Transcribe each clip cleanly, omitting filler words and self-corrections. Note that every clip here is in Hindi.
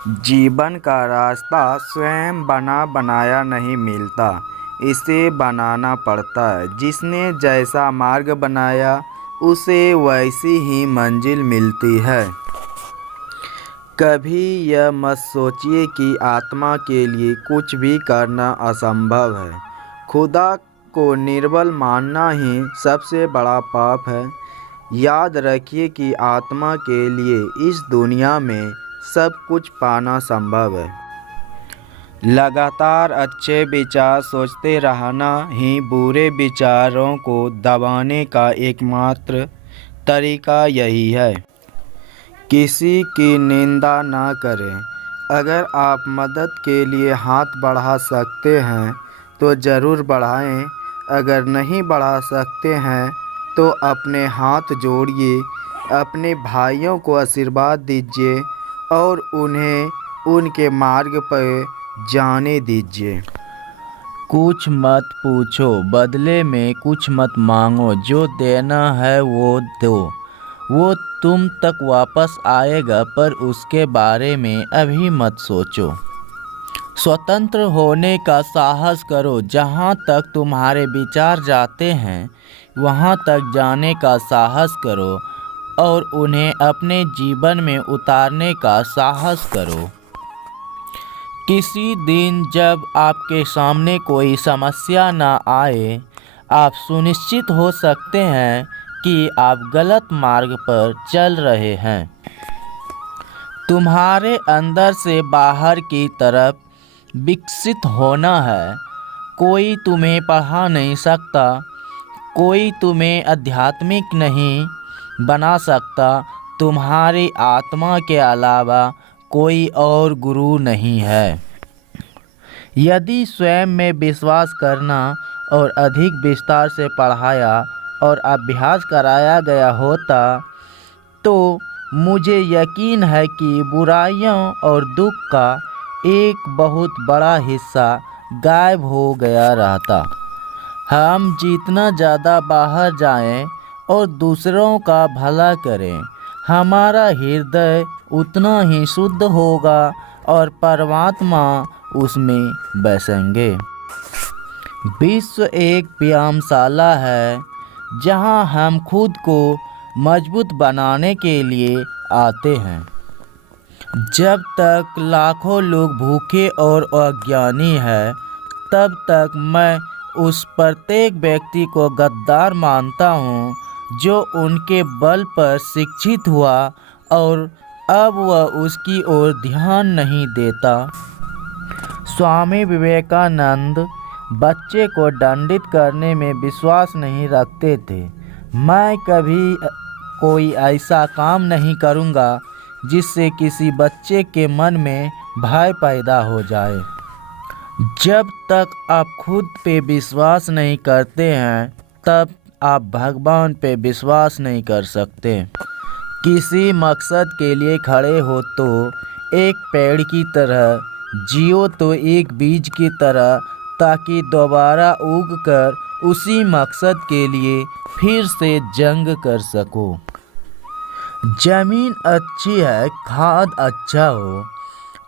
जीवन का रास्ता स्वयं बना बनाया नहीं मिलता, इसे बनाना पड़ता है। जिसने जैसा मार्ग बनाया उसे वैसी ही मंजिल मिलती है। कभी यह मत सोचिए कि आत्मा के लिए कुछ भी करना असंभव है। खुदा को निर्बल मानना ही सबसे बड़ा पाप है। याद रखिए कि आत्मा के लिए इस दुनिया में सब कुछ पाना संभव है। लगातार अच्छे विचार सोचते रहना ही बुरे विचारों को दबाने का एकमात्र तरीका यही है। किसी की निंदा ना करें। अगर आप मदद के लिए हाथ बढ़ा सकते हैं तो ज़रूर बढ़ाएं। अगर नहीं बढ़ा सकते हैं तो अपने हाथ जोड़िए, अपने भाइयों को आशीर्वाद दीजिए और उन्हें उनके मार्ग पर जाने दीजिए। कुछ मत पूछो, बदले में कुछ मत मांगो। जो देना है वो दो, वो तुम तक वापस आएगा, पर उसके बारे में अभी मत सोचो। स्वतंत्र होने का साहस करो। जहाँ तक तुम्हारे विचार जाते हैं वहाँ तक जाने का साहस करो और उन्हें अपने जीवन में उतारने का साहस करो। किसी दिन जब आपके सामने कोई समस्या ना आए, आप सुनिश्चित हो सकते हैं कि आप गलत मार्ग पर चल रहे हैं। तुम्हारे अंदर से बाहर की तरफ विकसित होना है। कोई तुम्हें पढ़ा नहीं सकता, कोई तुम्हें आध्यात्मिक नहीं बना सकता। तुम्हारी आत्मा के अलावा कोई और गुरु नहीं है। यदि स्वयं में विश्वास करना और अधिक विस्तार से पढ़ाया और अभ्यास कराया गया होता तो मुझे यकीन है कि बुराइयों और दुख का एक बहुत बड़ा हिस्सा गायब हो गया रहता। हम जितना ज़्यादा बाहर जाएं और दूसरों का भला करें, हमारा हृदय उतना ही शुद्ध होगा और परमात्मा उसमें बसेंगे। विश्व एक व्यायामशाला है जहां हम खुद को मजबूत बनाने के लिए आते हैं। जब तक लाखों लोग भूखे और अज्ञानी हैं, तब तक मैं उस प्रत्येक व्यक्ति को गद्दार मानता हूँ जो उनके बल पर शिक्षित हुआ और अब वह उसकी ओर ध्यान नहीं देता। स्वामी विवेकानंद बच्चे को दंडित करने में विश्वास नहीं रखते थे। मैं कभी कोई ऐसा काम नहीं करूँगा जिससे किसी बच्चे के मन में भय पैदा हो जाए। जब तक आप खुद पे विश्वास नहीं करते हैं, तब आप भगवान पे विश्वास नहीं कर सकते। किसी मकसद के लिए खड़े हो तो एक पेड़ की तरह जियो, तो एक बीज की तरह, ताकि दोबारा उग कर उसी मकसद के लिए फिर से जंग कर सको। जमीन अच्छी है, खाद अच्छा हो,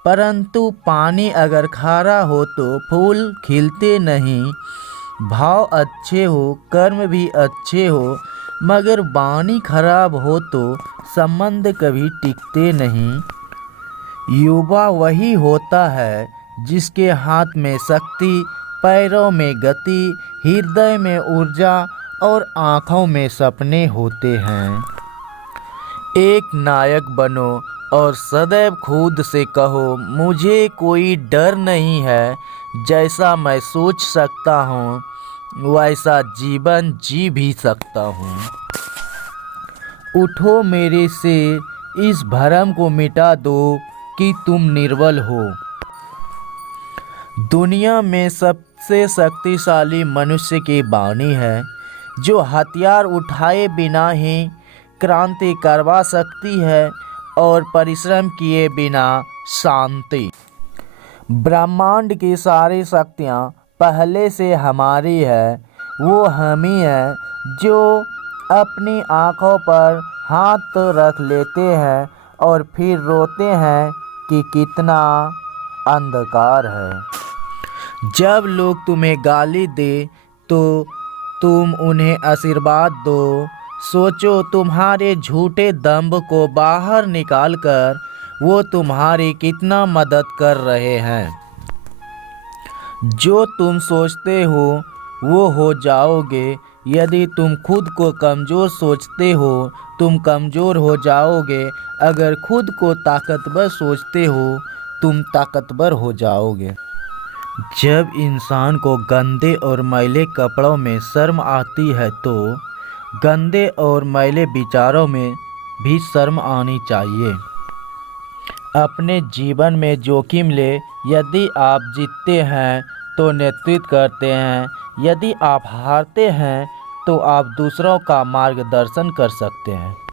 परंतु पानी अगर खारा हो तो फूल खिलते नहीं। भाव अच्छे हो, कर्म भी अच्छे हो, मगर वाणी खराब हो तो संबंध कभी टिकते नहीं। युवा वही होता है जिसके हाथ में शक्ति, पैरों में गति, हृदय में ऊर्जा और आँखों में सपने होते हैं। एक नायक बनो और सदैव खुद से कहो, मुझे कोई डर नहीं है। जैसा मैं सोच सकता हूँ वैसा जीवन जी भी सकता हूँ। उठो मेरे से, इस भरम को मिटा दो कि तुम निर्बल हो। दुनिया में सबसे शक्तिशाली मनुष्य की वाणी है, जो हथियार उठाए बिना ही क्रांति करवा सकती है और परिश्रम किए बिना शांति। ब्रह्मांड की सारी शक्तियाँ पहले से हमारी है। वो हम ही हैं जो अपनी आँखों पर हाथ रख लेते हैं और फिर रोते हैं कि कितना अंधकार है। जब लोग तुम्हें गाली दे तो तुम उन्हें आशीर्वाद दो। सोचो, तुम्हारे झूठे दंभ को बाहर निकालकर वो तुम्हारी कितना मदद कर रहे हैं। जो तुम सोचते हो वो हो जाओगे। यदि तुम खुद को कमज़ोर सोचते हो तुम कमज़ोर हो जाओगे। अगर खुद को ताकतवर सोचते हो तुम ताकतवर हो जाओगे। जब इंसान को गंदे और मैले कपड़ों में शर्म आती है तो गंदे और मैले विचारों में भी शर्म आनी चाहिए। अपने जीवन में जोखिम ले। यदि आप जीतते हैं तो नेतृत्व करते हैं। यदि आप हारते हैं तो आप दूसरों का मार्गदर्शन कर सकते हैं।